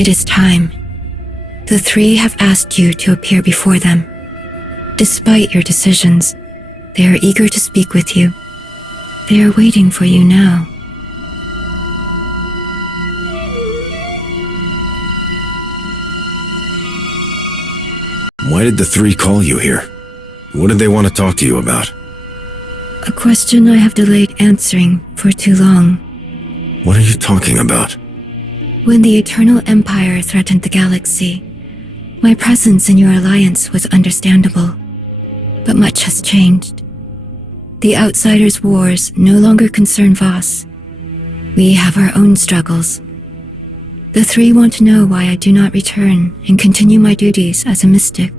It is time. The three have asked you to appear before them. Despite your decisions, they are eager to speak with you. They are waiting for you now. Why did the three call you here? What did they want to talk to you about? A question I have delayed answering for too long. What are you talking about? When the Eternal Empire threatened the galaxy, my presence in your alliance was understandable. But much has changed. The Outsiders' wars no longer concern Voss. We have our own struggles. The three want to know why I do not return and continue my duties as a mystic.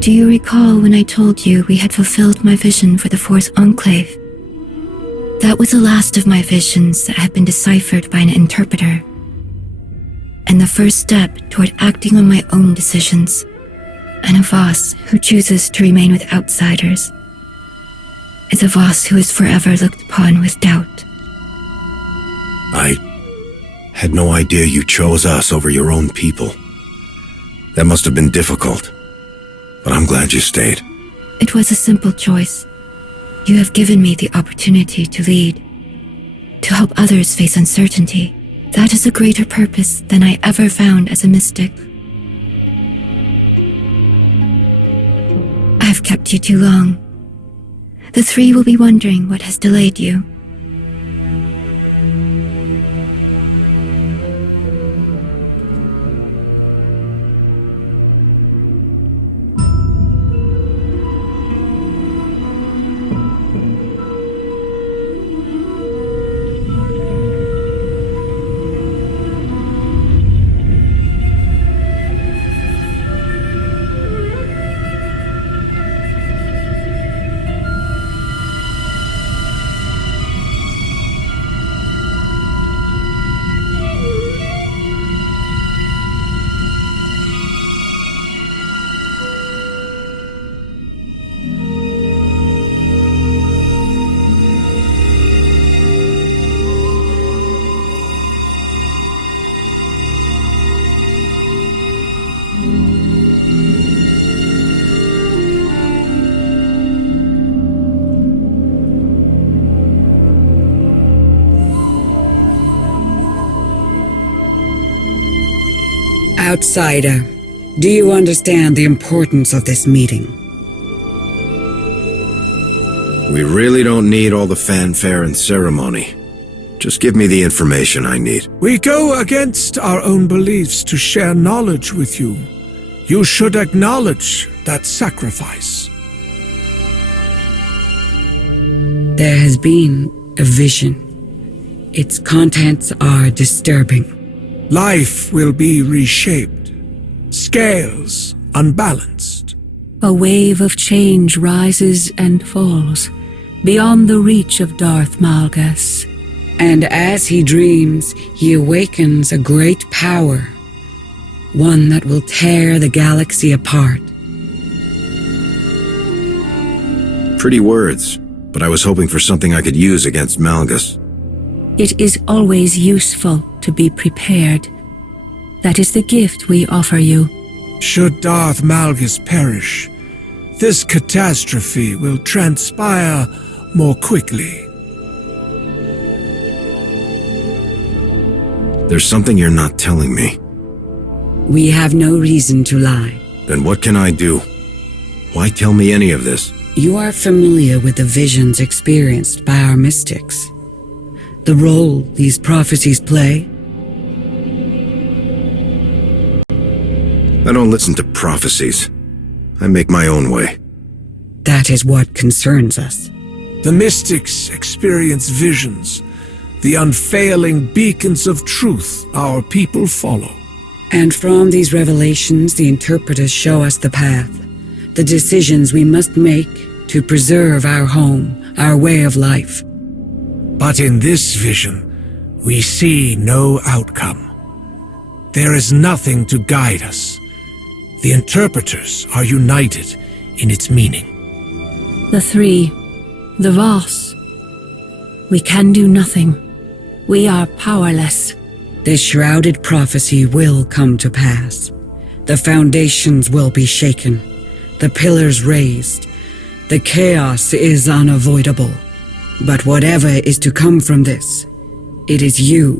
Do you recall when I told you we had fulfilled my vision for the Force Enclave? That was the last of my visions that had been deciphered by an interpreter, and the first step toward acting on my own decisions, and a Voss who chooses to remain with outsiders is a Voss who is forever looked upon with doubt. I had no idea you chose us over your own people. That must have been difficult, but I'm glad you stayed. It was a simple choice. You have given me the opportunity to lead, to help others face uncertainty. That is a greater purpose than I ever found as a mystic. I have kept you too long. The three will be wondering what has delayed you. Outsider, do you understand the importance of this meeting? We really don't need all the fanfare and ceremony. Just give me the information I need. We go against our own beliefs to share knowledge with you. You should acknowledge that sacrifice. There has been a vision. Its contents are disturbing. Life will be reshaped. Scales unbalanced. A wave of change rises and falls, beyond the reach of Darth Malgus. And as he dreams, he awakens a great power, one that will tear the galaxy apart. Pretty words, but I was hoping for something I could use against Malgus. It is always useful to be prepared. That is the gift we offer you. Should Darth Malgus perish, this catastrophe will transpire more quickly. There's something you're not telling me. We have no reason to lie. Then what can I do? Why tell me any of this? You are familiar with the visions experienced by our mystics. The role these prophecies play? I don't listen to prophecies. I make my own way. That is what concerns us. The mystics experience visions, the unfailing beacons of truth our people follow. And from these revelations, the interpreters show us the path, the decisions we must make to preserve our home, our way of life. But in this vision, we see no outcome. There is nothing to guide us. The interpreters are united in its meaning. The three, the Voss. We can do nothing. We are powerless. This shrouded prophecy will come to pass. The foundations will be shaken, the pillars raised. The chaos is unavoidable. But whatever is to come from this, it is you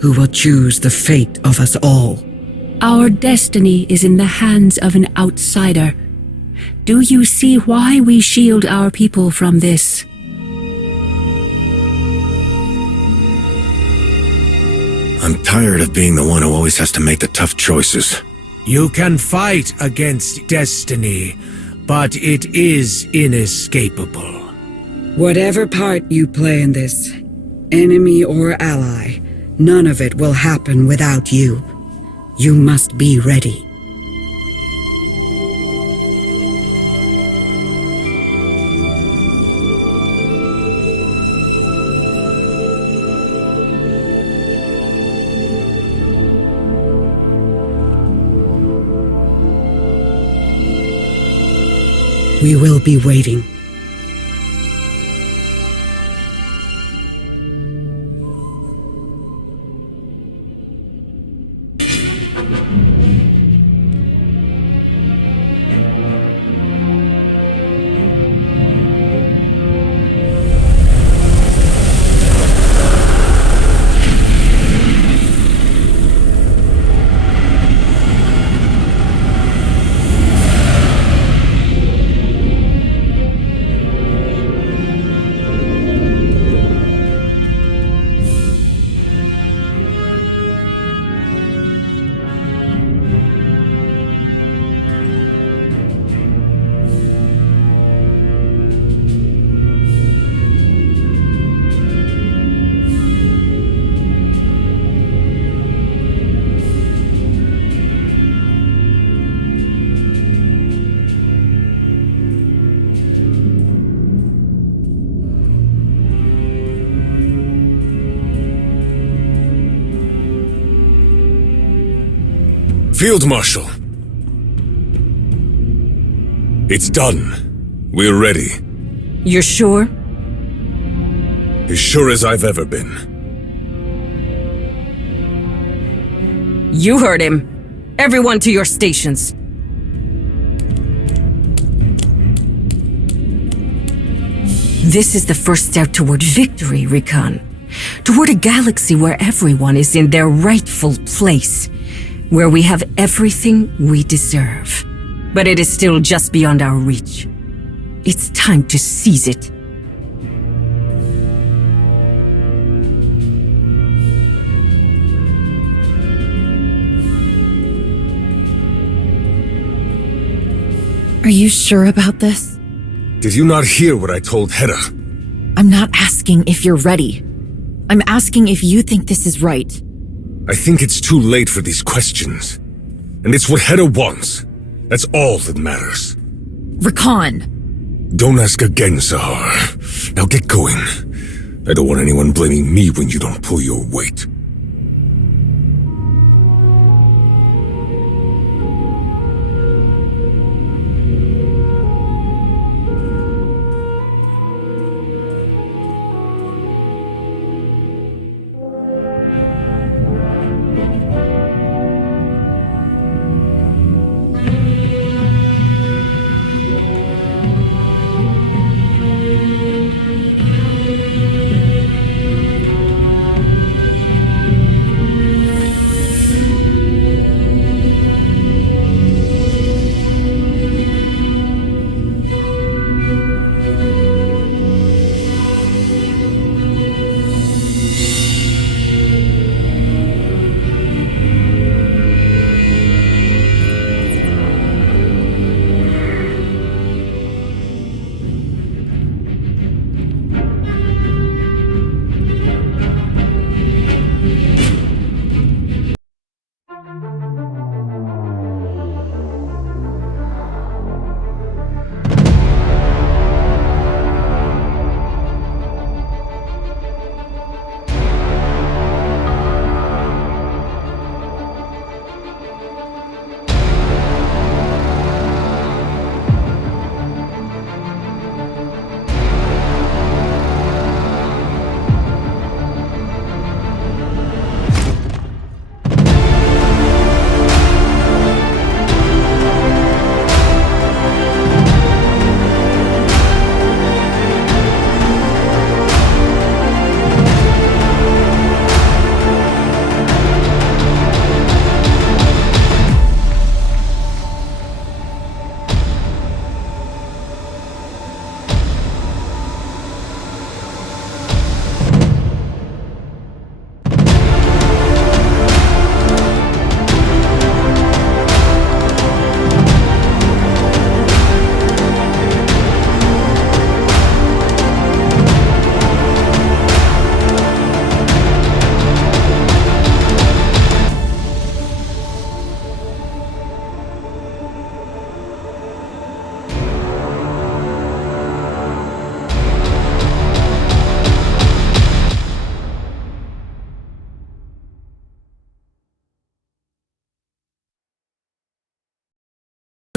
who will choose the fate of us all. Our destiny is in the hands of an outsider. Do you see why we shield our people from this? I'm tired of being the one who always has to make the tough choices. You can fight against destiny, but it is inescapable. Whatever part you play in this, enemy or ally, none of it will happen without you. You must be ready. We will be waiting. Field Marshal. It's done. We're ready. You're sure? As sure as I've ever been. You heard him. Everyone to your stations. This is the first step toward victory, Rikan. Toward a galaxy where everyone is in their rightful place. Where we have everything we deserve. But it is still just beyond our reach. It's time to seize it. Are you sure about this? Did you not hear what I told Hedda? I'm not asking if you're ready. I'm asking if you think this is right. I think it's too late for these questions. And it's what Hedda wants. That's all that matters. Rakan! Don't ask again, Sahar. Now get going. I don't want anyone blaming me when you don't pull your weight.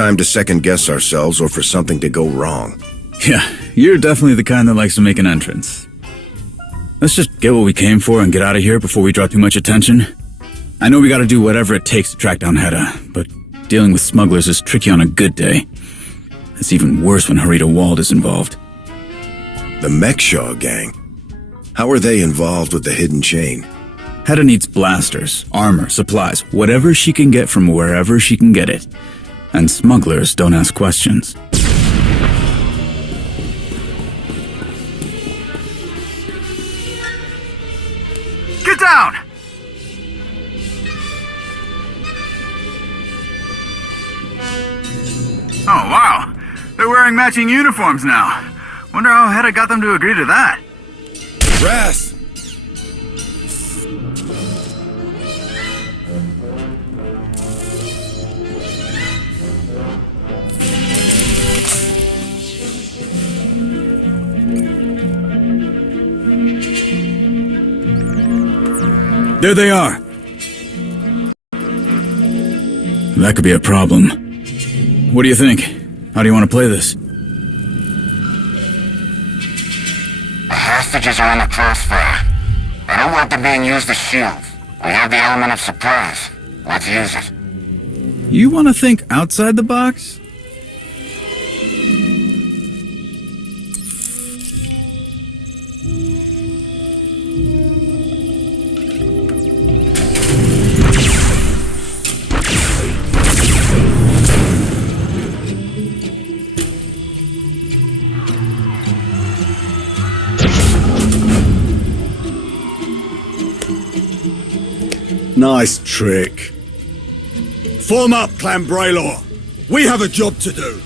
time to second-guess ourselves or for something to go wrong. Yeah, you're definitely the kind that likes to make an entrance. Let's just get what we came for and get out of here before we draw too much attention. I know we gotta do whatever it takes to track down Hedda, but dealing with smugglers is tricky on a good day. It's even worse when Harita Wald is involved. The Mechshaw gang? How are they involved with the Hidden Chain? Hedda needs blasters, armor, supplies, whatever she can get from wherever she can get it. And smugglers don't ask questions. Get down! Oh, wow. They're wearing matching uniforms now. Wonder how Hedda got them to agree to that. Wrath! There they are. That could be a problem. What do you think? How do you want to play this? The hostages are in the crossfire. I don't want them being used as shields. We have the element of surprise. Let's use it. You want to think outside the box? Nice trick. Form up, Clan Braylor. We have a job to do.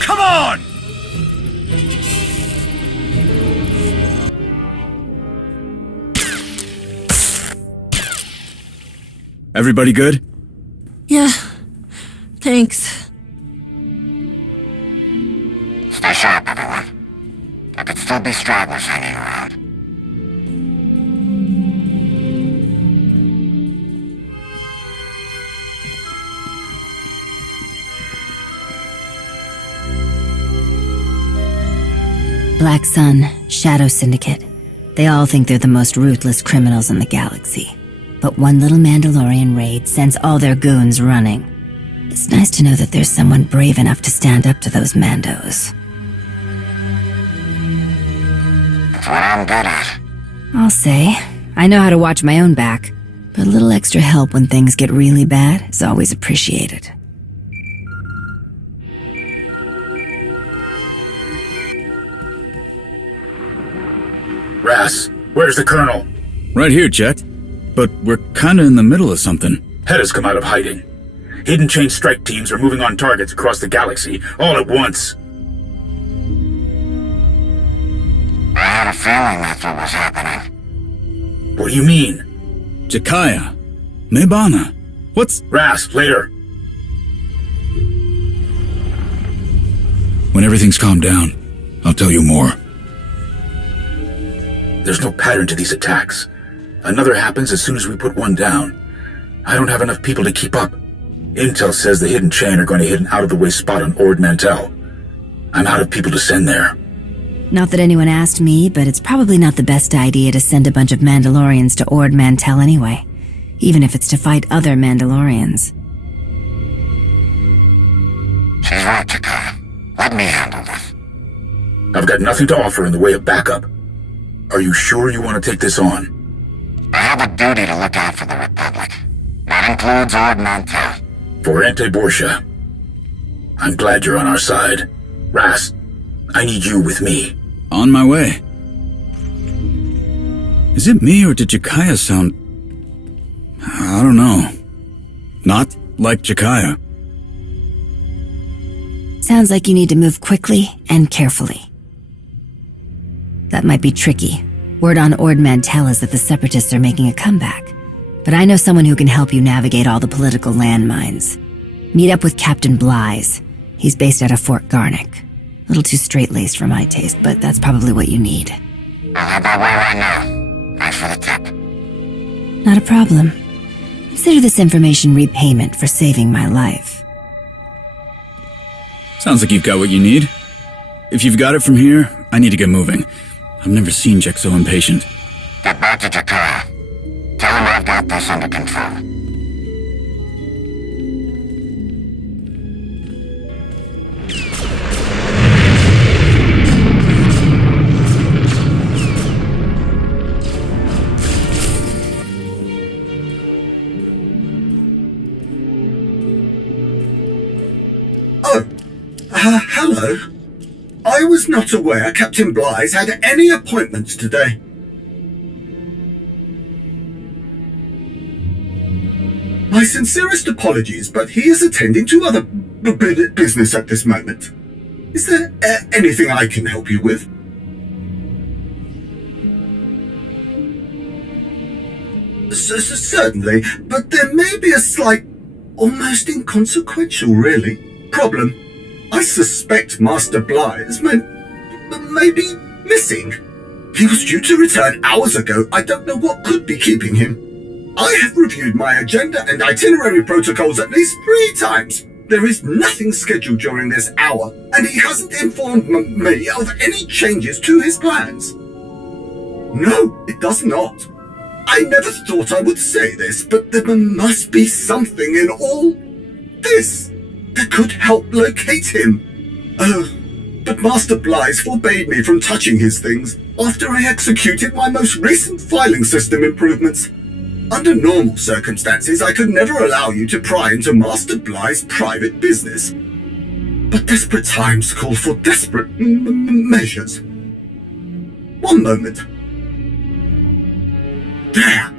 Come on! Everybody good? Yeah. Thanks. Stay sharp, everyone. There could still be stragglers hanging around. Black Sun, Shadow Syndicate. They all think they're the most ruthless criminals in the galaxy. But one little Mandalorian raid sends all their goons running. It's nice to know that there's someone brave enough to stand up to those Mandos. That's what I'm good at. I'll say, I know how to watch my own back, but a little extra help when things get really bad is always appreciated. Ras, where's the Colonel? Right here, Jet. But we're kinda in the middle of something. Hedda's come out of hiding. Hidden Chain strike teams are moving on targets across the galaxy, all at once. I had a feeling that's what was happening. What do you mean? Jakaya. Mebana. What's... Ras, later. When everything's calmed down, I'll tell you more. There's no pattern to these attacks. Another happens as soon as we put one down. I don't have enough people to keep up. Intel says the Hidden Chain are going to hit an out-of-the-way spot on Ord Mantell. I'm out of people to send there. Not that anyone asked me, but it's probably not the best idea to send a bunch of Mandalorians to Ord Mantell anyway. Even if it's to fight other Mandalorians. She's right, Jakaya. Let me handle this. I've got nothing to offer in the way of backup. Are you sure you want to take this on? I have a duty to look out for the Republic. That includes Ord Mantell. For Borsha. I'm glad you're on our side. Ras, I need you with me. On my way. Is it me or did Jakaya sound... I don't know. Not like Jakaya. Sounds like you need to move quickly and carefully. That might be tricky. Word on Ord Mantell is that the Separatists are making a comeback. But I know someone who can help you navigate all the political landmines. Meet up with Captain Blythe. He's based out of Fort Garnick. A little too straight-laced for my taste, but that's probably what you need. I'll head that way right now. Thanks for the tip. Not a problem. Consider this information repayment for saving my life. Sounds like you've got what you need. If you've got it from here, I need to get moving. I've never seen Jack so impatient. Get back to Jakara. Tell him I've got this under control. Hello. I was not aware Captain Blythe had any appointments today. My sincerest apologies, but he is attending to other business at this moment. Is there anything I can help you with? Certainly, but there may be a slight, almost inconsequential really, problem. I suspect Master Blythe may be missing. He was due to return hours ago. I don't know what could be keeping him. I have reviewed my agenda and itinerary protocols at least 3 times. There is nothing scheduled during this hour, and he hasn't informed me of any changes to his plans. No, it does not. I never thought I would say this, but there must be something in all this that could help locate him. Oh, but Master Blythe forbade me from touching his things after I executed my most recent filing system improvements. Under normal circumstances, I could never allow you to pry into Master Blythe's private business. But desperate times call for desperate measures. One moment. There!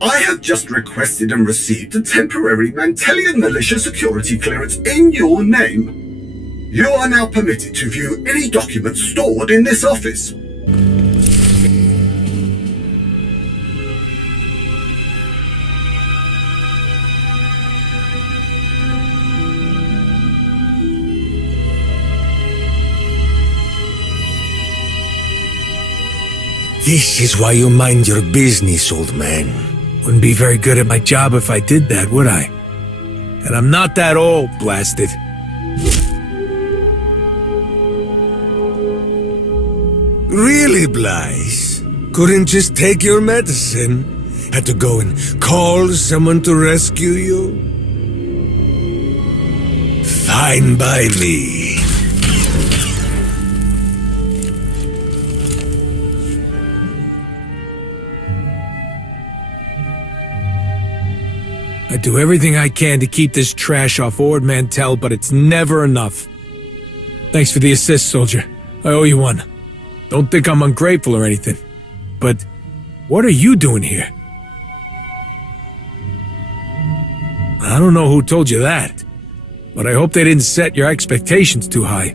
I have just requested and received a temporary Mantellian militia security clearance in your name. You are now permitted to view any documents stored in this office. This is why you mind your business, old man. Wouldn't be very good at my job if I did that, would I? And I'm not that old, blasted. Really, Blythe? Couldn't just take your medicine? Had to go and call someone to rescue you? Fine by me. I do everything I can to keep this trash off Ord Mantell, but it's never enough. Thanks for the assist, soldier. I owe you one. Don't think I'm ungrateful or anything. But what are you doing here? I don't know who told you that, but I hope they didn't set your expectations too high.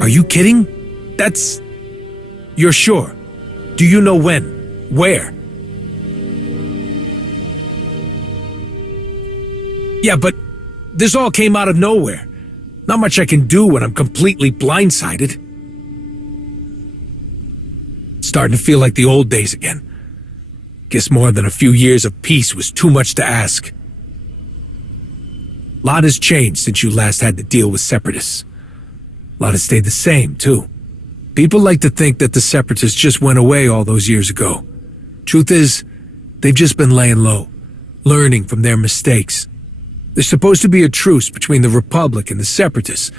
Are you kidding? That's... You're sure? Do you know when? Where? Yeah, but this all came out of nowhere. Not much I can do when I'm completely blindsided. Starting to feel like the old days again. Guess more than a few years of peace was too much to ask. Lot has changed since you last had to deal with Separatists. Lot has stayed the same, too. People like to think that the Separatists just went away all those years ago. Truth is, they've just been laying low, learning from their mistakes. There's supposed to be a truce between the Republic and the Separatists.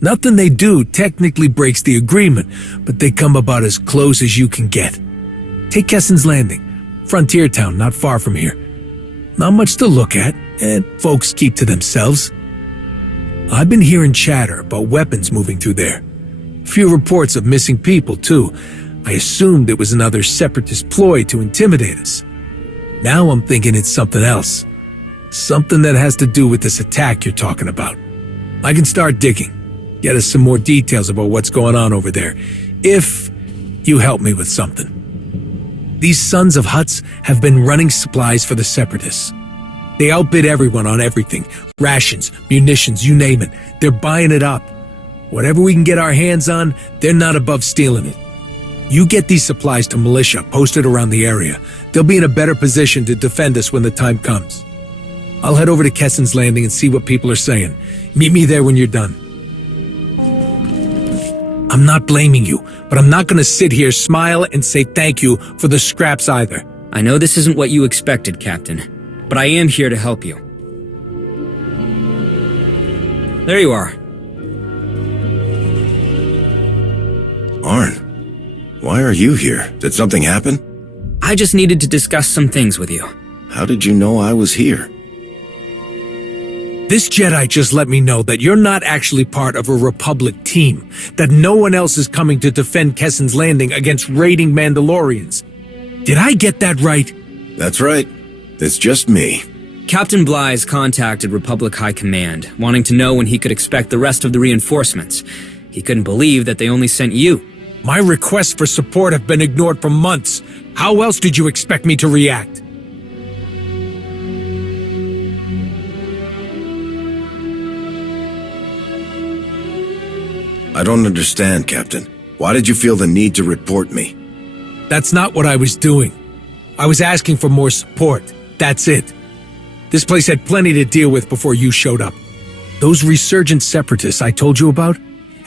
Nothing they do technically breaks the agreement, but they come about as close as you can get. Take Kessen's Landing, frontier town not far from here. Not much to look at, and folks keep to themselves. I've been hearing chatter about weapons moving through there. Few reports of missing people, too. I assumed it was another Separatist ploy to intimidate us. Now I'm thinking it's something else. Something that has to do with this attack you're talking about. I can start digging, get us some more details about what's going on over there, if you help me with something. These Sons of Hutts have been running supplies for the Separatists. They outbid everyone on everything. Rations, munitions, you name it. They're buying it up. Whatever we can get our hands on, they're not above stealing it. You get these supplies to militia posted around the area. They'll be in a better position to defend us when the time comes. I'll head over to Kessen's Landing and see what people are saying. Meet me there when you're done. I'm not blaming you, but I'm not gonna sit here, smile, and say thank you for the scraps either. I know this isn't what you expected, Captain, but I am here to help you. There you are. Arn, why are you here? Did something happen? I just needed to discuss some things with you. How did you know I was here? This Jedi just let me know that you're not actually part of a Republic team, that no one else is coming to defend Kessen's Landing against raiding Mandalorians. Did I get that right? That's right. It's just me. Captain Bly's contacted Republic High Command, wanting to know when he could expect the rest of the reinforcements. He couldn't believe that they only sent you. My requests for support have been ignored for months. How else did you expect me to react? I don't understand, Captain. Why did you feel the need to report me? That's not what I was doing. I was asking for more support. That's it. This place had plenty to deal with before you showed up. Those resurgent separatists I told you about?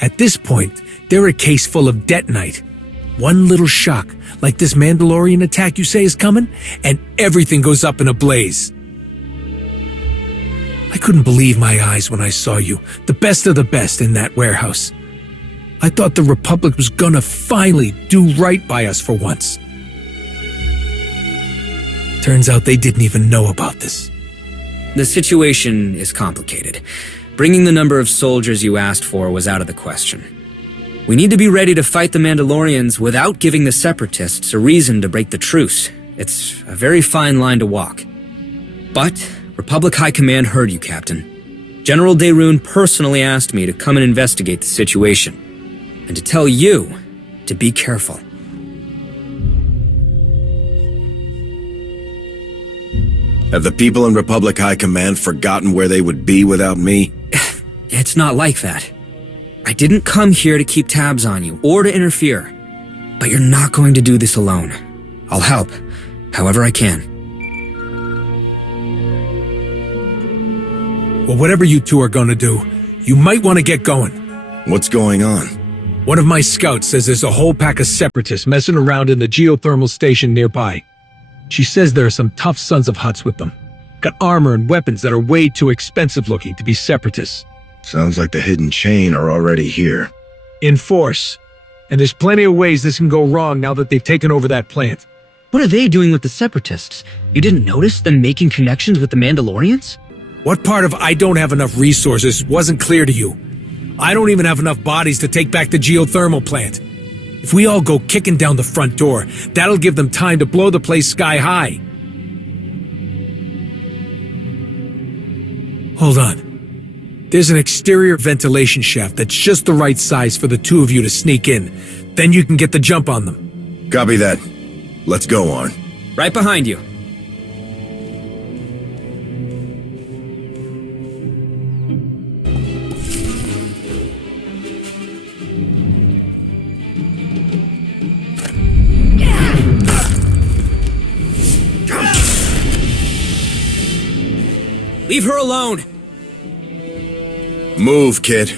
At this point, they're a case full of detonite. One little shock, like this Mandalorian attack you say is coming, and everything goes up in a blaze. I couldn't believe my eyes when I saw you, the best of the best in that warehouse. I thought the Republic was gonna finally do right by us for once. Turns out they didn't even know about this. The situation is complicated. Bringing the number of soldiers you asked for was out of the question. We need to be ready to fight the Mandalorians without giving the Separatists a reason to break the truce. It's a very fine line to walk. But Republic High Command heard you, Captain. General Daerun personally asked me to come and investigate the situation, and to tell you to be careful. Have the people in Republic High Command forgotten where they would be without me? It's not like that. I didn't come here to keep tabs on you or to interfere. But you're not going to do this alone. I'll help, however I can. Well, whatever you two are gonna do, you might want to get going. What's going on? One of my scouts says there's a whole pack of separatists messing around in the geothermal station nearby. She says there are some tough sons of Hutts with them. Got armor and weapons that are way too expensive looking to be separatists. Sounds like the Hidden Chain are already here. In force. And there's plenty of ways this can go wrong now that they've taken over that plant. What are they doing with the Separatists? You didn't notice them making connections with the Mandalorians? What part of I don't have enough resources wasn't clear to you? I don't even have enough bodies to take back the geothermal plant. If we all go kicking down the front door, that'll give them time to blow the place sky high. Hold on. There's an exterior ventilation shaft that's just the right size for the two of you to sneak in. Then you can get the jump on them. Copy that. Let's go, Arn. Right behind you. Leave her alone! Move, kid.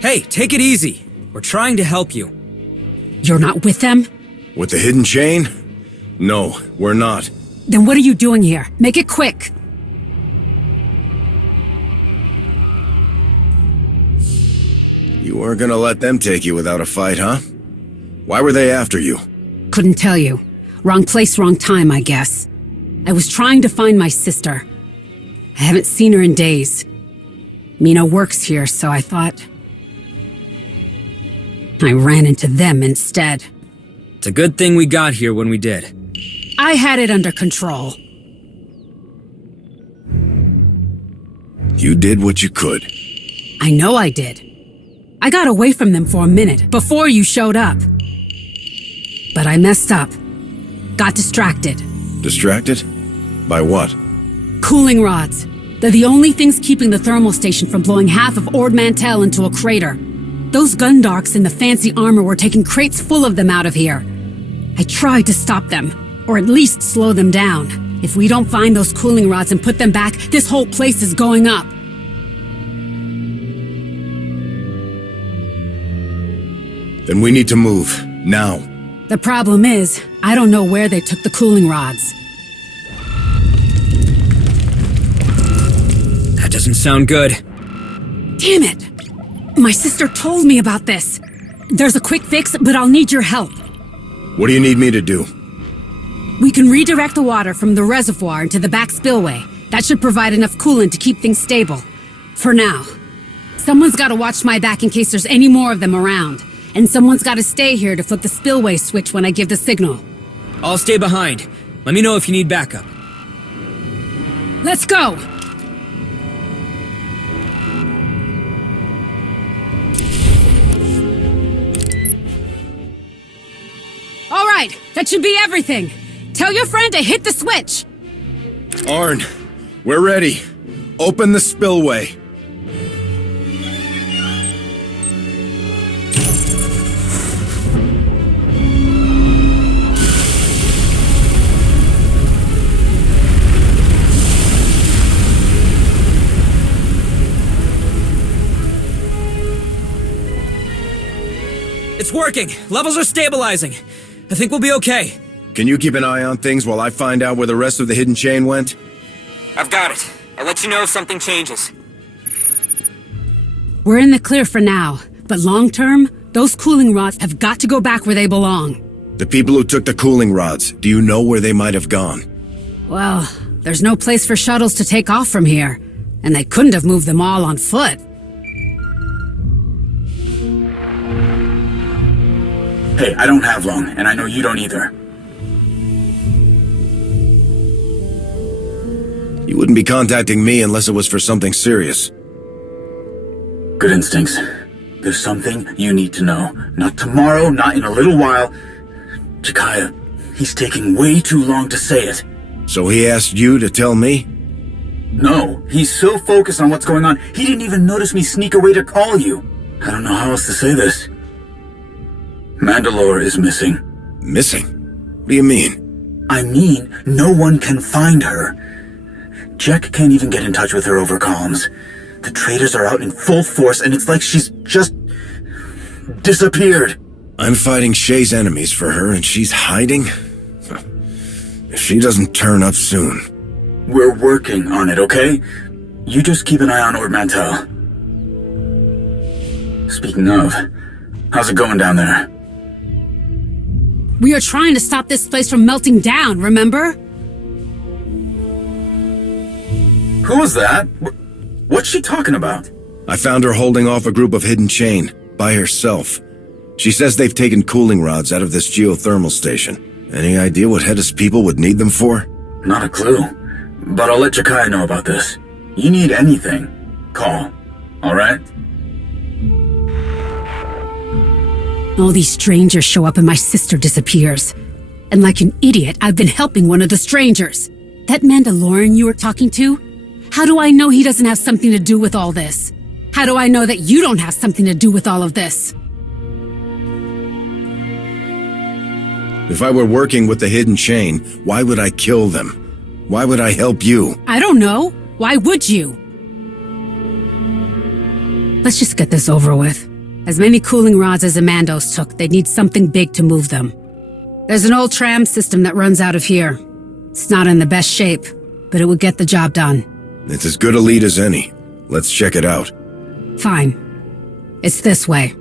Hey, take it easy. We're trying to help you. You're not with them? With the Hidden Chain? No, we're not. Then what are you doing here? Make it quick. You weren't gonna let them take you without a fight, huh? Why were they after you? Couldn't tell you. Wrong place, wrong time, I guess. I was trying to find my sister. I haven't seen her in days. Mina works here, so I thought... I ran into them instead. It's a good thing we got here when we did. I had it under control. You did what you could. I know I did. I got away from them for a minute, before you showed up. But I messed up. Got distracted. Distracted? By what? Cooling rods. They're the only things keeping the thermal station from blowing half of Ord Mantell into a crater. Those Gundarks in the fancy armor were taking crates full of them out of here. I tried to stop them, or at least slow them down. If we don't find those cooling rods and put them back, this whole place is going up. Then we need to move, now. The problem is, I don't know where they took the cooling rods. That doesn't sound good. Damn it! My sister told me about this. There's a quick fix, but I'll need your help. What do you need me to do? We can redirect the water from the reservoir into the back spillway. That should provide enough coolant to keep things stable. For now. Someone's gotta watch my back in case there's any more of them around. And someone's gotta stay here to flip the spillway switch when I give the signal. I'll stay behind. Let me know if you need backup. Let's go! All right, that should be everything. Tell your friend to hit the switch. Arn, we're ready. Open the spillway. It's working. Levels are stabilizing. I think we'll be okay. Can you keep an eye on things while I find out where the rest of the hidden chain went? I've got it. I'll let you know if something changes. We're in the clear for now, but long term, those cooling rods have got to go back where they belong. The people who took the cooling rods, do you know where they might have gone? Well, there's no place for shuttles to take off from here, and they couldn't have moved them all on foot. Hey, I don't have long, and I know you don't either. You wouldn't be contacting me unless it was for something serious. Good instincts. There's something you need to know. Not tomorrow, not in a little while. Jakaya, he's taking way too long to say it. So he asked you to tell me? No, he's so focused on what's going on, he didn't even notice me sneak away to call you. I don't know how else to say this. Mandalore is missing. Missing? What do you mean? I mean, no one can find her. Jack can't even get in touch with her over comms. The traitors are out in full force, and it's like she's just... disappeared. I'm fighting Shay's enemies for her, and she's hiding? If she doesn't turn up soon... We're working on it, okay? You just keep an eye on Ord Mantell. Speaking of, how's it going down there? We are trying to stop this place from melting down, remember? Who was that? What's she talking about? I found her holding off a group of Hidden Chain, by herself. She says they've taken cooling rods out of this geothermal station. Any idea what Hedda's people would need them for? Not a clue. But I'll let Jakaya know about this. You need anything, call. Alright? All these strangers show up and my sister disappears. And like an idiot, I've been helping one of the strangers. That Mandalorian you were talking to? How do I know he doesn't have something to do with all this? How do I know that you don't have something to do with all of this? If I were working with the Hidden Chain, why would I kill them? Why would I help you? I don't know. Why would you? Let's just get this over with. As many cooling rods as the Mandos took, they'd need something big to move them. There's an old tram system that runs out of here. It's not in the best shape, but it would get the job done. It's as good a lead as any. Let's check it out. Fine. It's this way.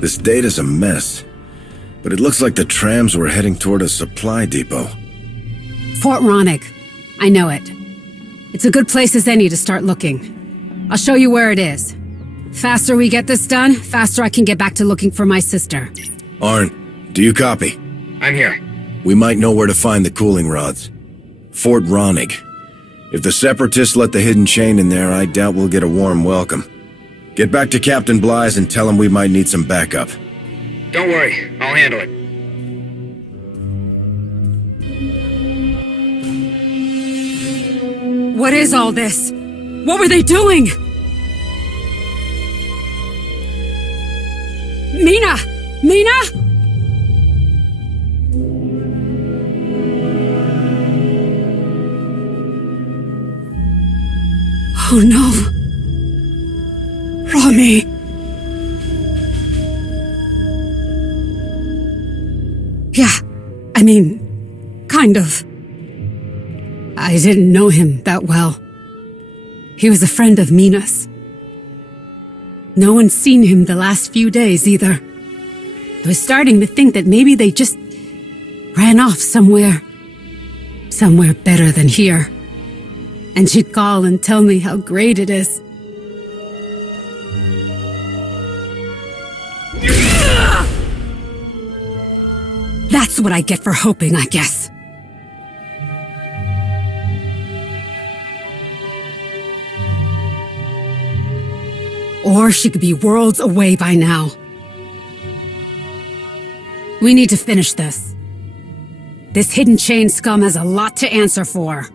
This data's a mess, but it looks like the trams were heading toward a supply depot. Fort Ronick. I know it. It's a good place as any to start looking. I'll show you where it is. Faster we get this done, faster I can get back to looking for my sister. Arn, do you copy? I'm here. We might know where to find the cooling rods. Fort Ronick. If the Separatists let the Hidden Chain in there, I doubt we'll get a warm welcome. Get back to Captain Blythe and tell him we might need some backup. Don't worry, I'll handle it. What is all this? What were they doing? Mina! Mina! Oh no. Rami. Yeah, I mean, kind of. I didn't know him that well. He was a friend of Mina's. No one's seen him the last few days either. I was starting to think that maybe they just ran off somewhere. Somewhere better than here. And she'd call and tell me how great it is. That's what I get for hoping, I guess. Or she could be worlds away by now. We need to finish this. This Hidden Chain scum has a lot to answer for.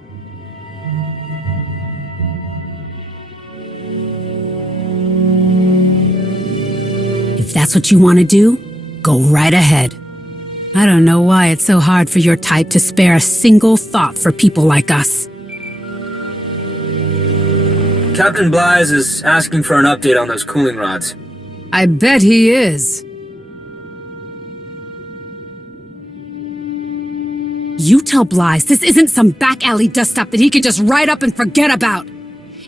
If that's what you want to do, go right ahead. I don't know why it's so hard for your type to spare a single thought for people like us. Captain Blythe is asking for an update on those cooling rods. I bet he is. You tell Blythe this isn't some back alley dust-up that he can just ride up and forget about.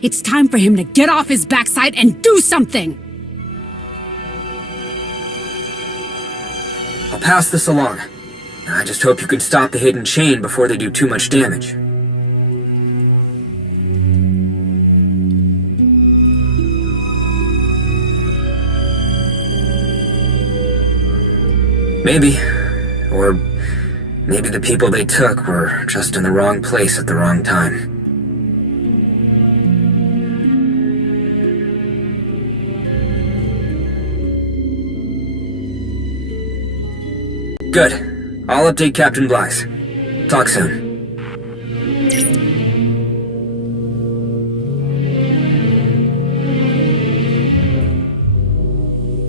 It's time for him to get off his backside and do something! I'll pass this along. I just hope you can stop the Hidden Chain before they do too much damage. Maybe. Or maybe the people they took were just in the wrong place at the wrong time. Good. I'll update Captain Blythe. Talk soon.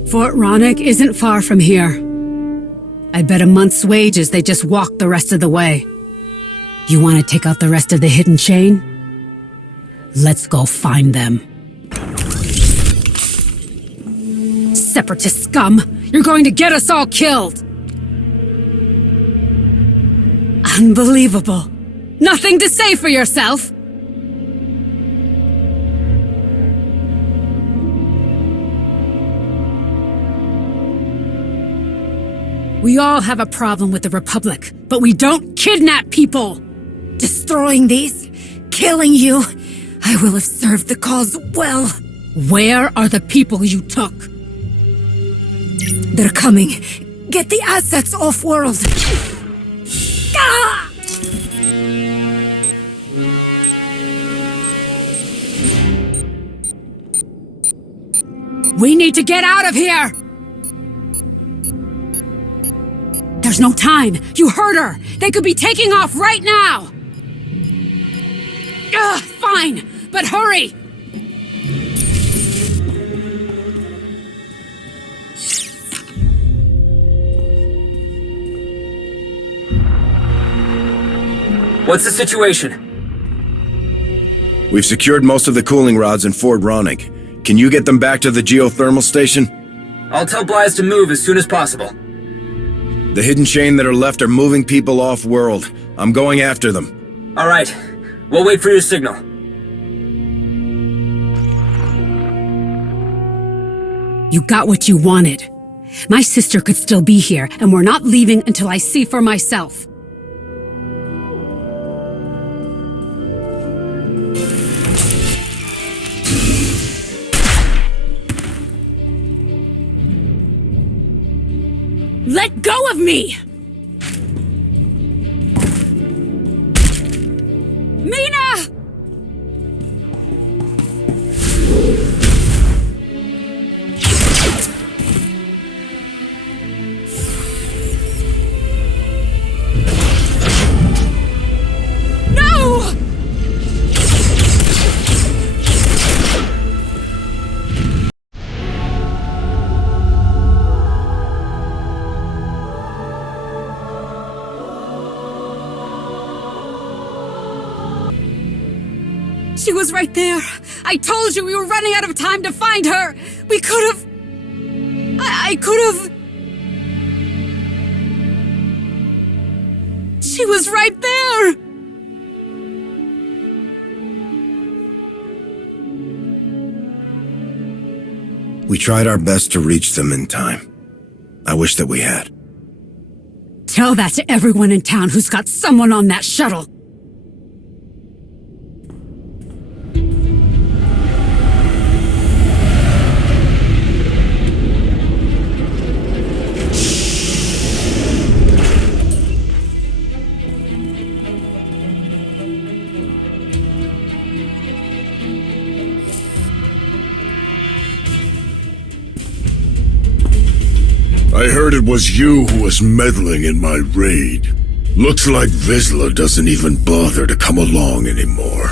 Fort Ronick isn't far from here. I bet a month's wages they just walked the rest of the way. You want to take out the rest of the Hidden Chain? Let's go find them. Separatist scum! You're going to get us all killed! Unbelievable. Nothing to say for yourself? We all have a problem with the Republic, but we don't kidnap people! Destroying these, killing you, I will have served the cause well. Where are the people you took? They're coming. Get the assets off-world. Ah! We need to get out of here! There's no time! You heard her! They could be taking off right now! Ugh, fine, but hurry! What's the situation? We've secured most of the cooling rods in Fort Ronick. Can you get them back to the geothermal station? I'll tell Blythe to move as soon as possible. The Hidden Chain that are left are moving people off-world. I'm going after them. All right. We'll wait for your signal. You got what you wanted. My sister could still be here, and we're not leaving until I see for myself. Let go of me! Mina! No! She was right there. I told you we were running out of time to find her. We could have... I could have... She was right there! We tried our best to reach them in time. I wish that we had. Tell that to everyone in town who's got someone on that shuttle. I heard it was you who was meddling in my raid. Looks like Vizsla doesn't even bother to come along anymore.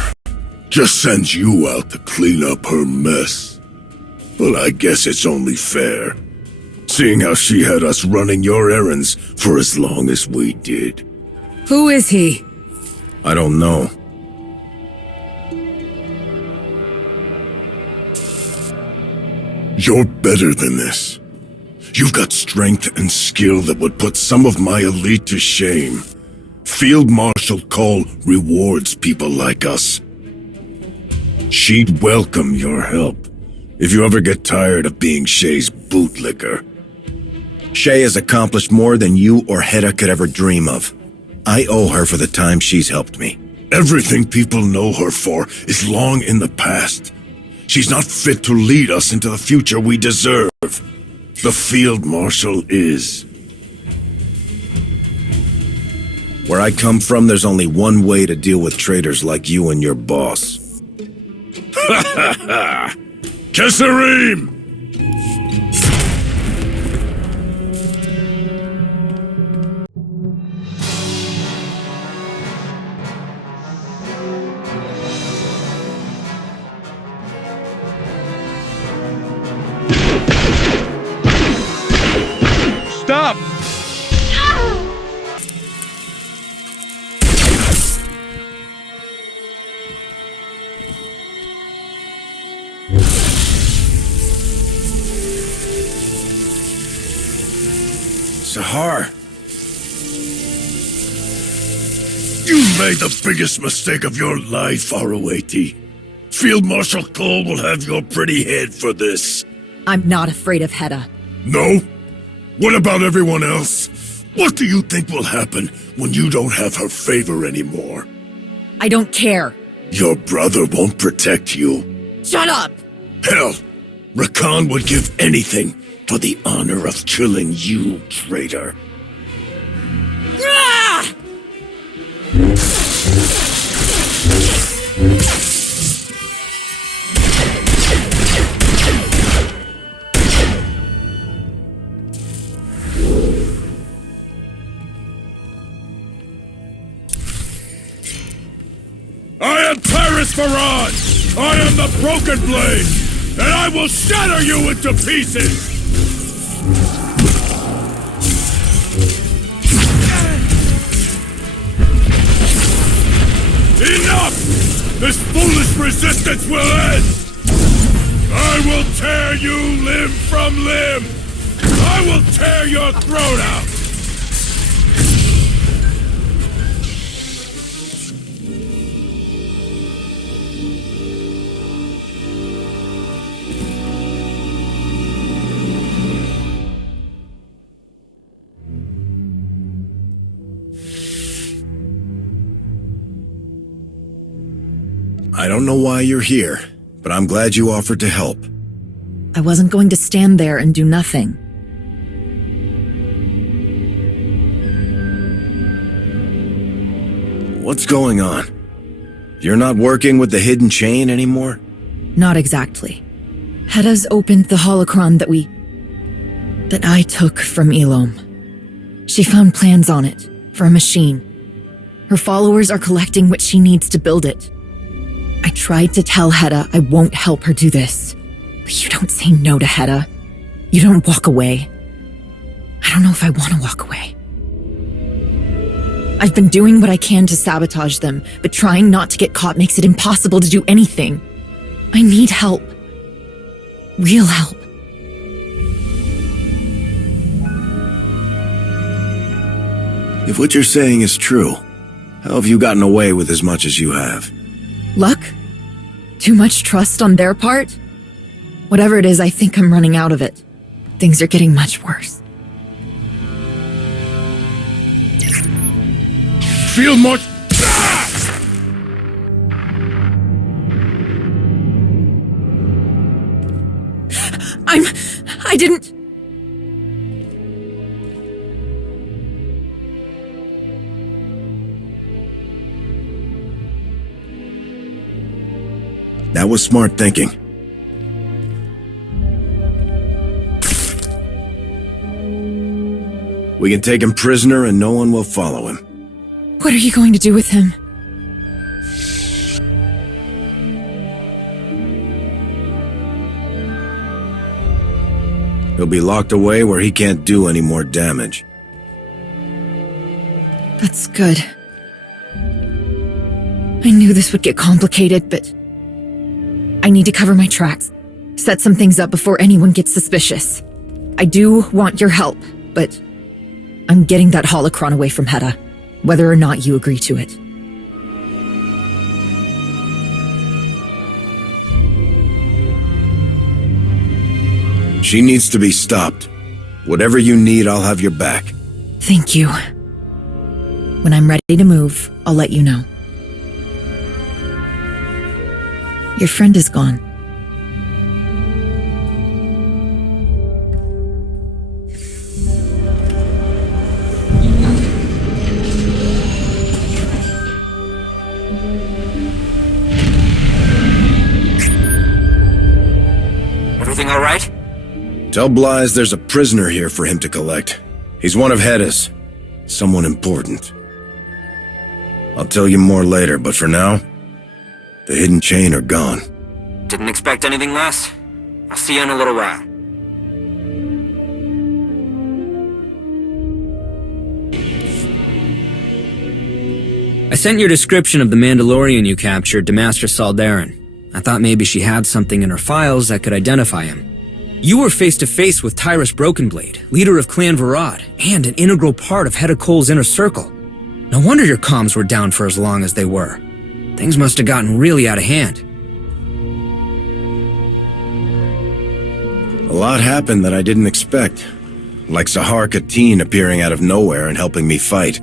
Just sends you out to clean up her mess. Well, I guess it's only fair, seeing how she had us running your errands for as long as we did. Who is he? I don't know. You're better than this. You've got strength and skill that would put some of my elite to shame. Field Marshal Cole rewards people like us. She'd welcome your help if you ever get tired of being Shay's bootlicker. Shay has accomplished more than you or Hedda could ever dream of. I owe her for the time she's helped me. Everything people know her for is long in the past. She's not fit to lead us into the future we deserve. The Field Marshal is. Where I come from, there's only one way to deal with traitors like you and your boss. Ha ha ha! Kesserim! Stop! Sahar! You made the biggest mistake of your life, ROAT. Field Marshal Cole will have your pretty head for this. I'm not afraid of Hedda. No? What about everyone else? What do you think will happen when you don't have her favor anymore? I don't care. Your brother won't protect you. Shut up! Hell, Rakan would give anything for the honor of killing you, traitor. Ah! I am Tyrus Farad! I am the Broken Blade! And I will shatter you into pieces! Enough! This foolish resistance will end! I will tear you limb from limb! I will tear your throat out! I don't know why you're here, but I'm glad you offered to help. I wasn't going to stand there and do nothing. What's going on? You're not working with the Hidden Chain anymore? Not exactly. Hedda's opened the holocron that I took from Elom. She found plans on it, for a machine. Her followers are collecting what she needs to build it. I tried to tell Hedda I won't help her do this. But you don't say no to Hedda. You don't walk away. I don't know if I want to walk away. I've been doing what I can to sabotage them, but trying not to get caught makes it impossible to do anything. I need help. Real help. If what you're saying is true, how have you gotten away with as much as you have? Luck? Too much trust on their part? Whatever it is, I think I'm running out of it. Things are getting much worse. Feel much... I didn't... That was smart thinking. We can take him prisoner and no one will follow him. What are you going to do with him? He'll be locked away where he can't do any more damage. That's good. I knew this would get complicated, but I need to cover my tracks. Set some things up before anyone gets suspicious. I do want your help, but I'm getting that holocron away from Hedda, whether or not you agree to it. She needs to be stopped. Whatever you need, I'll have your back. Thank you. When I'm ready to move, I'll let you know. Your friend is gone. Everything all right? Tell Blythe there's a prisoner here for him to collect. He's one of Hedda's. Someone important. I'll tell you more later, but for now, the Hidden Chain are gone. Didn't expect anything less. I'll see you in a little while. I sent your description of the Mandalorian you captured to Master Saldarin. I thought maybe she had something in her files that could identify him. You were face to face with Tyrus Brokenblade, leader of Clan Varad, and an integral part of Hedda Cole's inner circle. No wonder your comms were down for as long as they were. Things must have gotten really out of hand. A lot happened that I didn't expect. Like Sahar Kateen appearing out of nowhere and helping me fight.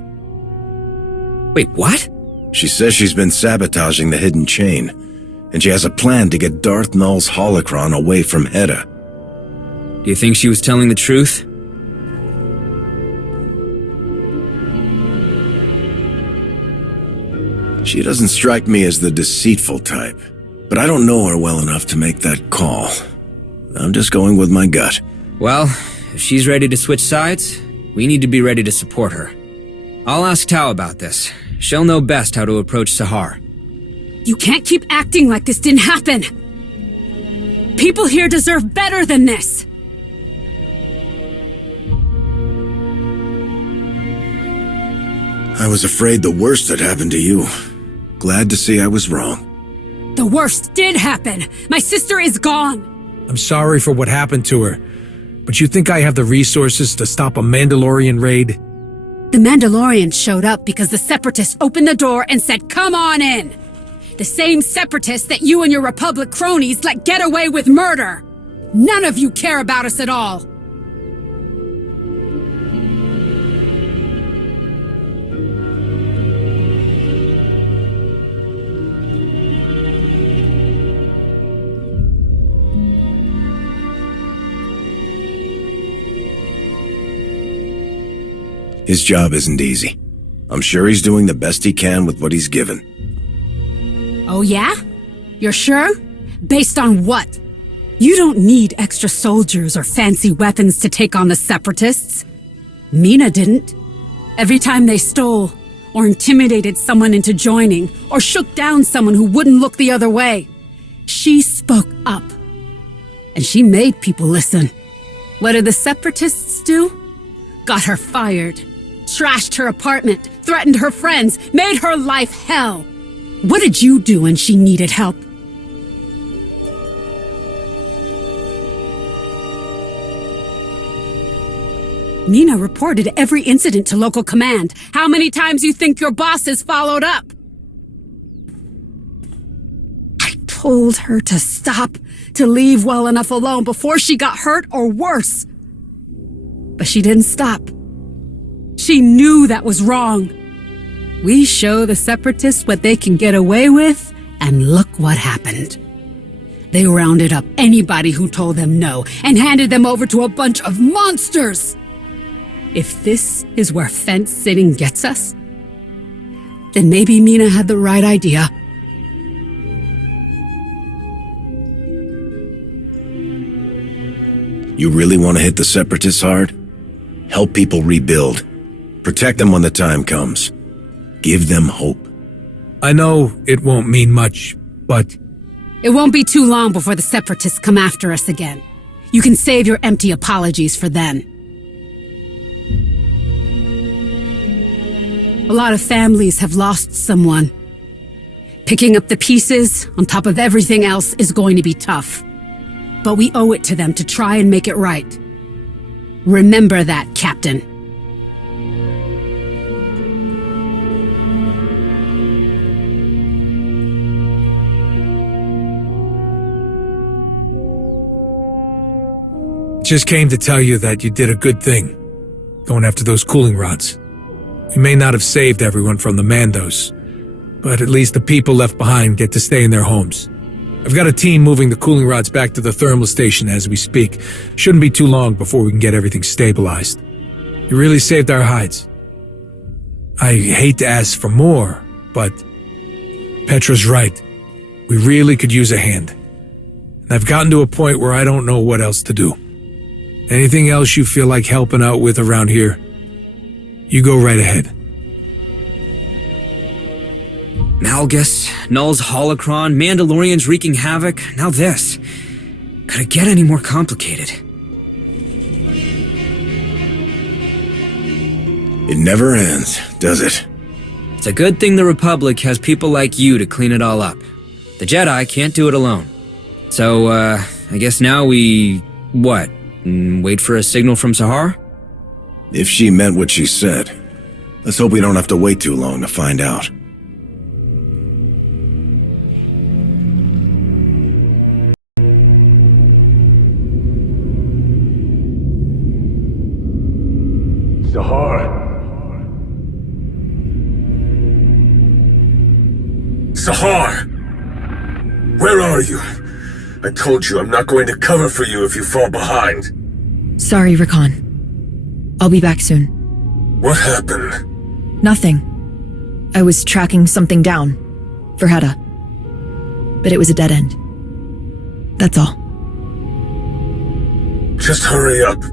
Wait, what? She says she's been sabotaging the Hidden Chain, and she has a plan to get Darth Null's holocron away from Hedda. Do you think she was telling the truth? She doesn't strike me as the deceitful type, but I don't know her well enough to make that call. I'm just going with my gut. Well, if she's ready to switch sides, we need to be ready to support her. I'll ask Tao about this. She'll know best how to approach Sahar. You can't keep acting like this didn't happen! People here deserve better than this! I was afraid the worst had happened to you. Glad to see I was wrong. The worst did happen! My sister is gone! I'm sorry for what happened to her. But you think I have the resources to stop a Mandalorian raid? The Mandalorians showed up because the Separatists opened the door and said, "Come on in!" The same Separatists that you and your Republic cronies let get away with murder! None of you care about us at all! His job isn't easy. I'm sure he's doing the best he can with what he's given. Oh yeah? You're sure? Based on what? You don't need extra soldiers or fancy weapons to take on the Separatists. Mina didn't. Every time they stole, or intimidated someone into joining, or shook down someone who wouldn't look the other way, she spoke up. And she made people listen. What did the Separatists do? Got her fired. Trashed her apartment, threatened her friends, made her life hell. What did you do when she needed help? Mina reported every incident to local command. How many times you think your bosses followed up? I told her to stop, to leave well enough alone before she got hurt or worse. But she didn't stop. She knew that was wrong. We show the Separatists what they can get away with, and look what happened. They rounded up anybody who told them no, and handed them over to a bunch of monsters! If this is where fence-sitting gets us, then maybe Mina had the right idea. You really want to hit the Separatists hard? Help people rebuild. Protect them when the time comes. Give them hope. I know it won't mean much, but... It won't be too long before the Separatists come after us again. You can save your empty apologies for then. A lot of families have lost someone. Picking up the pieces on top of everything else is going to be tough. But we owe it to them to try and make it right. Remember that, Captain. Just came to tell you that you did a good thing, going after those cooling rods. We may not have saved everyone from the Mandos, but at least the people left behind get to stay in their homes. I've got a team moving the cooling rods back to the thermal station as we speak. Shouldn't be too long before we can get everything stabilized. You really saved our hides. I hate to ask for more, but Petra's right. We really could use a hand. And I've gotten to a point where I don't know what else to do. Anything else you feel like helping out with around here, you go right ahead. Malgus, Null's holocron, Mandalorians wreaking havoc, now this. Could it get any more complicated? It never ends, does it? It's a good thing the Republic has people like you to clean it all up. The Jedi can't do it alone. So, I guess now we... what? Wait for a signal from Sahar? If she meant what she said, let's hope we don't have to wait too long to find out. Sahar! Sahar! Where are you? I told you I'm not going to cover for you if you fall behind. Sorry, Rakan. I'll be back soon. What happened? Nothing. I was tracking something down. For Hedda. But it was a dead end. That's all. Just hurry up.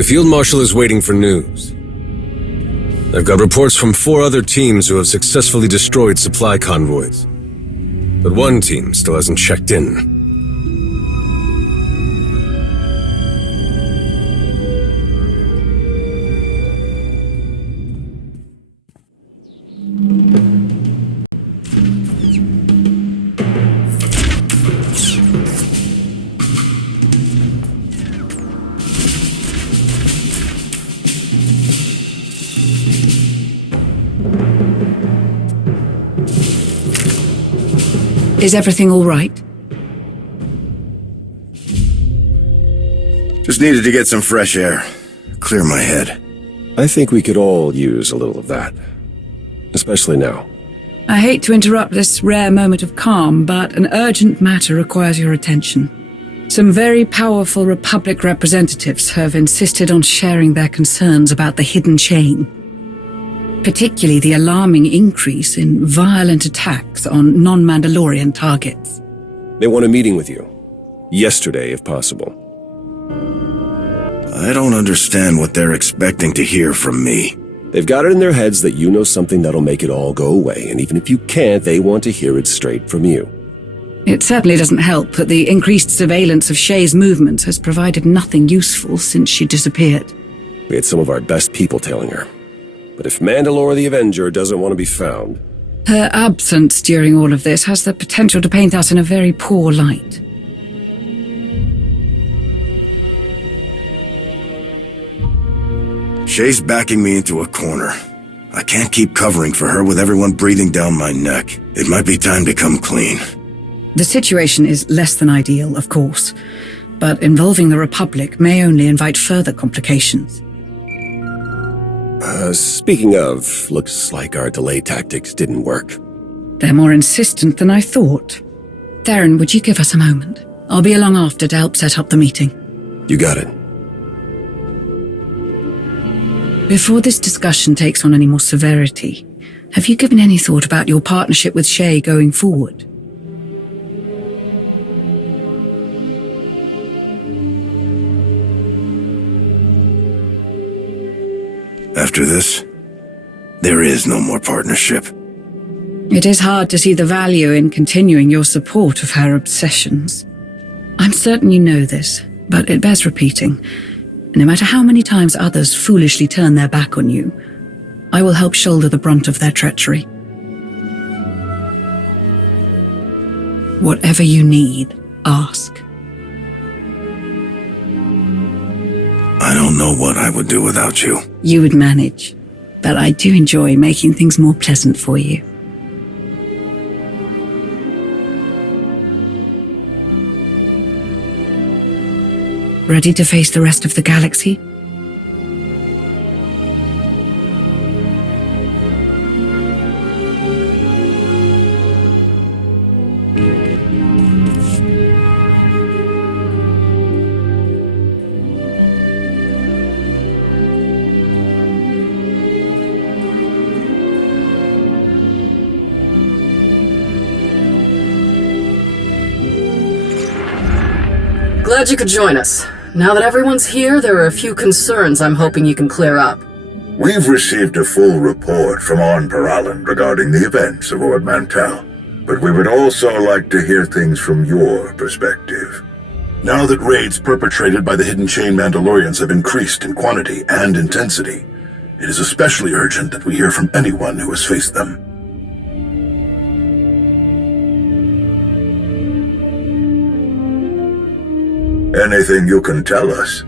The Field Marshal is waiting for news. I've got reports from 4 other teams who have successfully destroyed supply convoys. But one team still hasn't checked in. Is everything all right? Just needed to get some fresh air. Clear my head. I think we could all use a little of that. Especially now. I hate to interrupt this rare moment of calm, but an urgent matter requires your attention. Some very powerful Republic representatives have insisted on sharing their concerns about the Hidden Chain. Particularly the alarming increase in violent attacks on non-Mandalorian targets. They want a meeting with you. Yesterday, if possible. I don't understand what they're expecting to hear from me. They've got it in their heads that you know something that'll make it all go away, and even if you can't, they want to hear it straight from you. It certainly doesn't help that the increased surveillance of Shay's movements has provided nothing useful since she disappeared. We had some of our best people tailing her. But if Mandalore the Avenger doesn't want to be found... Her absence during all of this has the potential to paint us in a very poor light. Shay's backing me into a corner. I can't keep covering for her with everyone breathing down my neck. It might be time to come clean. The situation is less than ideal, of course, but involving the Republic may only invite further complications. Speaking of, looks like our delay tactics didn't work. They're more insistent than I thought. Theron, would you give us a moment? I'll be along after to help set up the meeting. You got it. Before this discussion takes on any more severity, have you given any thought about your partnership with Shay going forward? After this, there is no more partnership. It is hard to see the value in continuing your support of her obsessions. I'm certain you know this, but it bears repeating. No matter how many times others foolishly turn their back on you, I will help shoulder the brunt of their treachery. Whatever you need, ask. I don't know what I would do without you. You would manage, but I do enjoy making things more pleasant for you. Ready to face the rest of the galaxy? Glad you could join us. Now that everyone's here, there are a few concerns I'm hoping you can clear up. We've received a full report from Ord Mantell regarding the events of Ord Mantell, but we would also like to hear things from your perspective. Now that raids perpetrated by the Hidden Chain Mandalorians have increased in quantity and intensity, it is especially urgent that we hear from anyone who has faced them. Anything you can tell us?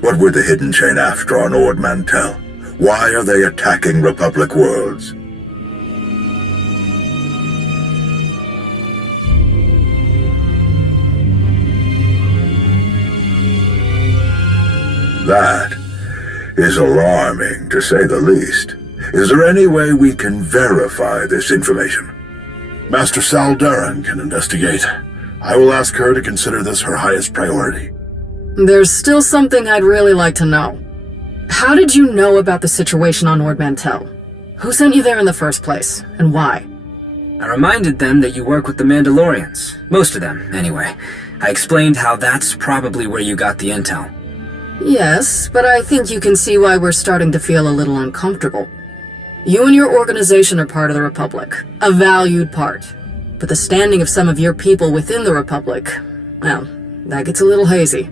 What were the Hidden Chain after on Ord Mantell? Why are they attacking Republic worlds? That is alarming, to say the least. Is there any way we can verify this information? Master Saldaran can investigate. I will ask her to consider this her highest priority. There's still something I'd really like to know. How did you know about the situation on Ord Mantell? Who sent you there in the first place, and why? I reminded them that you work with the Mandalorians. Most of them, anyway. I explained how that's probably where you got the intel. Yes, but I think you can see why we're starting to feel a little uncomfortable. You and your organization are part of the Republic, a valued part. But the standing of some of your people within the Republic, well, that gets a little hazy.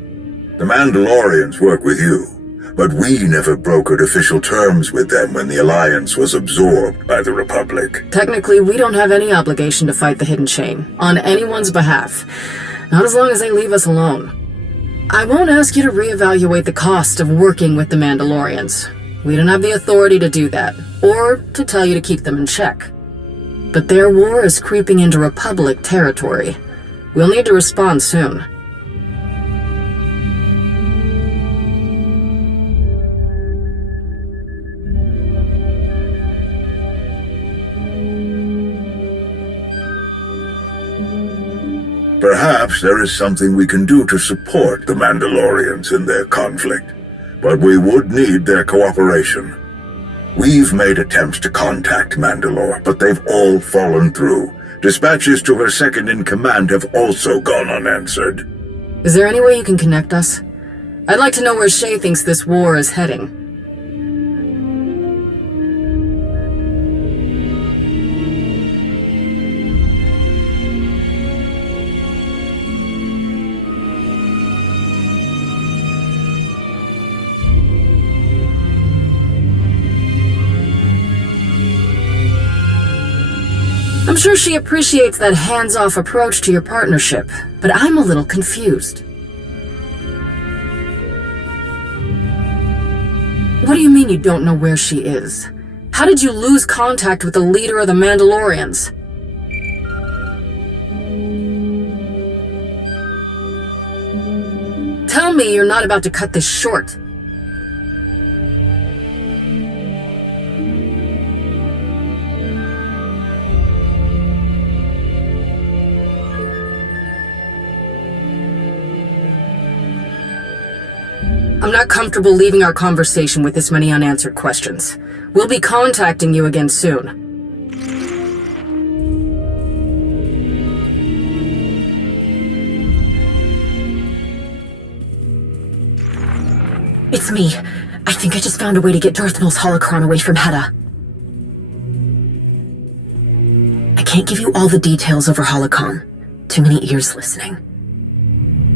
The Mandalorians work with you, but we never brokered official terms with them when the Alliance was absorbed by the Republic. Technically, we don't have any obligation to fight the Hidden Chain, on anyone's behalf. Not as long as they leave us alone. I won't ask you to reevaluate the cost of working with the Mandalorians. We don't have the authority to do that, or to tell you to keep them in check. But their war is creeping into Republic territory. We'll need to respond soon. Perhaps there is something we can do to support the Mandalorians in their conflict, but we would need their cooperation. We've made attempts to contact Mandalore, but they've all fallen through. Dispatches to her second-in-command have also gone unanswered. Is there any way you can connect us? I'd like to know where Shay thinks this war is heading. I'm sure she appreciates that hands-off approach to your partnership, but I'm a little confused. What do you mean you don't know where she is? How did you lose contact with the leader of the Mandalorians? Tell me you're not about to cut this short. I'm not comfortable leaving our conversation with this many unanswered questions. We'll be contacting you again soon. It's me. I think I just found a way to get Darth Maul's holocron away from Hedda. I can't give you all the details over holocron. Too many ears listening.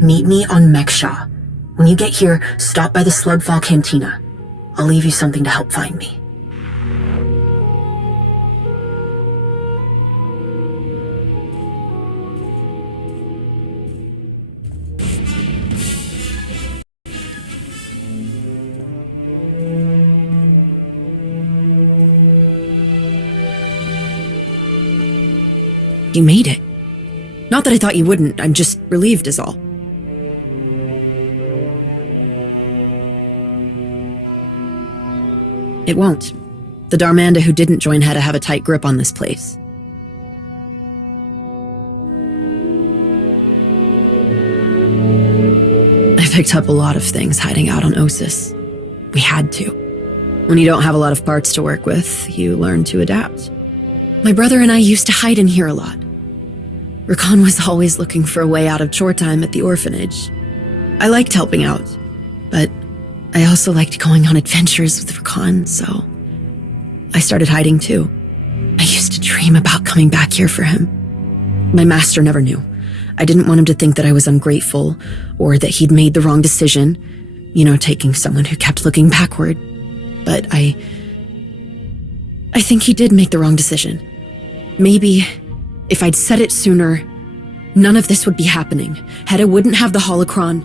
Meet me on Meksha. When you get here, stop by the Slugfall Cantina. I'll leave you something to help find me. You made it. Not that I thought you wouldn't, I'm just relieved is all. It won't. The Darmanda who didn't join Hedda have a tight grip on this place. I picked up a lot of things hiding out on Ossus. We had to. When you don't have a lot of parts to work with, you learn to adapt. My brother and I used to hide in here a lot. Rakan was always looking for a way out of chore time at the orphanage. I liked helping out, but I also liked going on adventures with Rakan, so I started hiding too. I used to dream about coming back here for him. My master never knew. I didn't want him to think that I was ungrateful or that he'd made the wrong decision, taking someone who kept looking backward. But I think he did make the wrong decision. Maybe if I'd said it sooner, none of this would be happening. Hedda wouldn't have the holocron.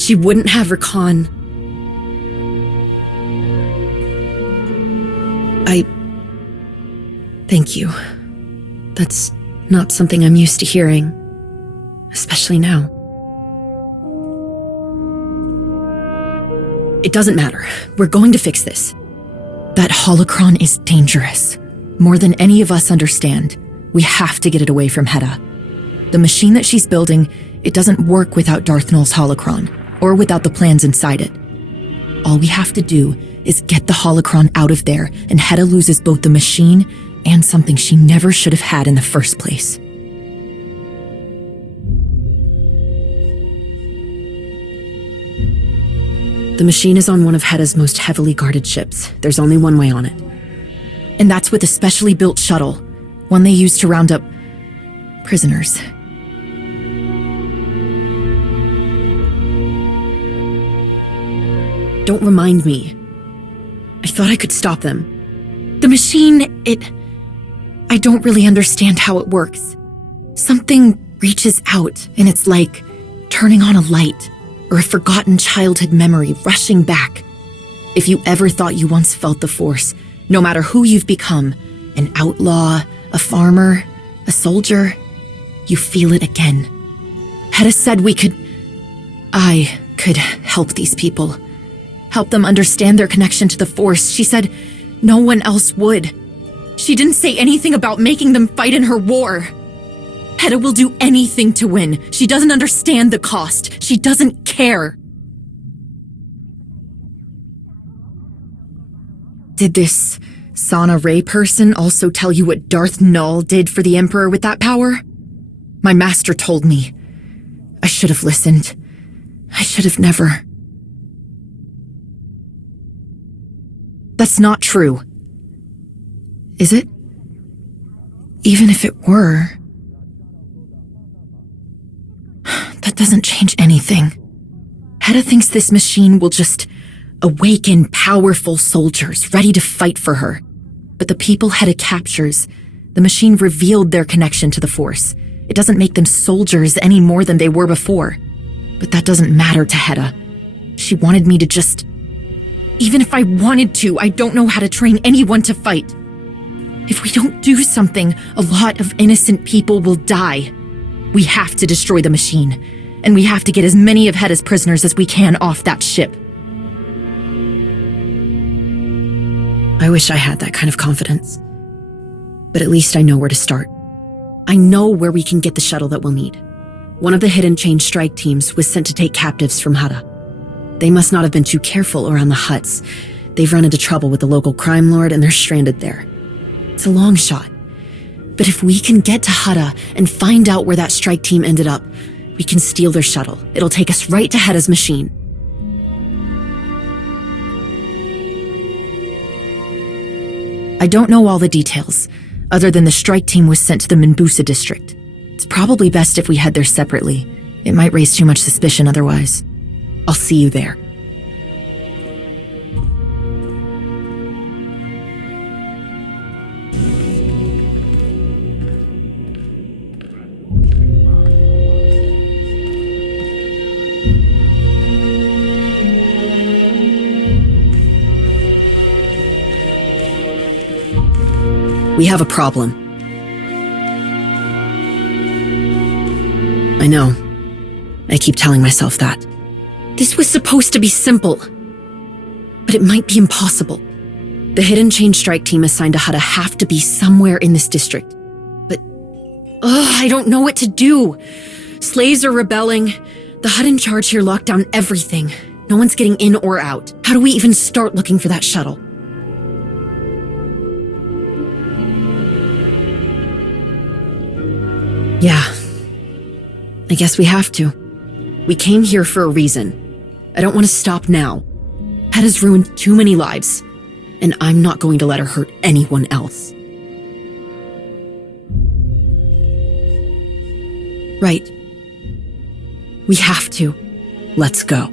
She wouldn't have Rakan. Thank you. That's not something I'm used to hearing, especially now. It doesn't matter. We're going to fix this. That holocron is dangerous. More than any of us understand. We have to get it away from Hedda. The machine that she's building, it doesn't work without Darth Nul's holocron, or without the plans inside it. All we have to do is get the holocron out of there, and Hedda loses both the machine and something she never should have had in the first place. The machine is on one of Hedda's most heavily guarded ships. There's only one way on it. And that's with a specially built shuttle, one they use to round up prisoners. Don't remind me. I thought I could stop them. The machine, I don't really understand how it works. Something reaches out, and it's like turning on a light, or a forgotten childhood memory rushing back. If you ever thought you once felt the Force, no matter who you've become, an outlaw, a farmer, a soldier, you feel it again. Hedda said I could help these people. Help them understand their connection to the Force. She said no one else would. She didn't say anything about making them fight in her war. Hedda will do anything to win. She doesn't understand the cost. She doesn't care. Did this Sana Ray person also tell you what Darth Null did for the Emperor with that power? My master told me. I should have listened. I should have never. That's not true. Is it? Even if it were... That doesn't change anything. Hedda thinks this machine will just awaken powerful soldiers ready to fight for her. But the people Hedda captures, the machine revealed their connection to the Force. It doesn't make them soldiers any more than they were before. But that doesn't matter to Hedda. She wanted me to just... Even if I wanted to, I don't know how to train anyone to fight. If we don't do something, a lot of innocent people will die. We have to destroy the machine, and we have to get as many of Hedda's prisoners as we can off that ship. I wish I had that kind of confidence. But at least I know where to start. I know where we can get the shuttle that we'll need. One of the Hidden Chain strike teams was sent to take captives from Hedda. They must not have been too careful around the huts. They've run into trouble with the local crime lord and they're stranded there. It's a long shot. But if we can get to Hedda and find out where that strike team ended up, we can steal their shuttle. It'll take us right to Hedda's machine. I don't know all the details, other than the strike team was sent to the Minbusa district. It's probably best if we head there separately. It might raise too much suspicion otherwise. I'll see you there. We have a problem. I know. I keep telling myself that. This was supposed to be simple. But it might be impossible. The Hidden Chain strike team assigned to Hedda have to be somewhere in this district. But, I don't know what to do. Slaves are rebelling. The Hut in charge here locked down everything. No one's getting in or out. How do we even start looking for that shuttle? Yeah. I guess we have to. We came here for a reason. I don't want to stop now. Hedda's ruined too many lives, and I'm not going to let her hurt anyone else. Right. We have to. Let's go.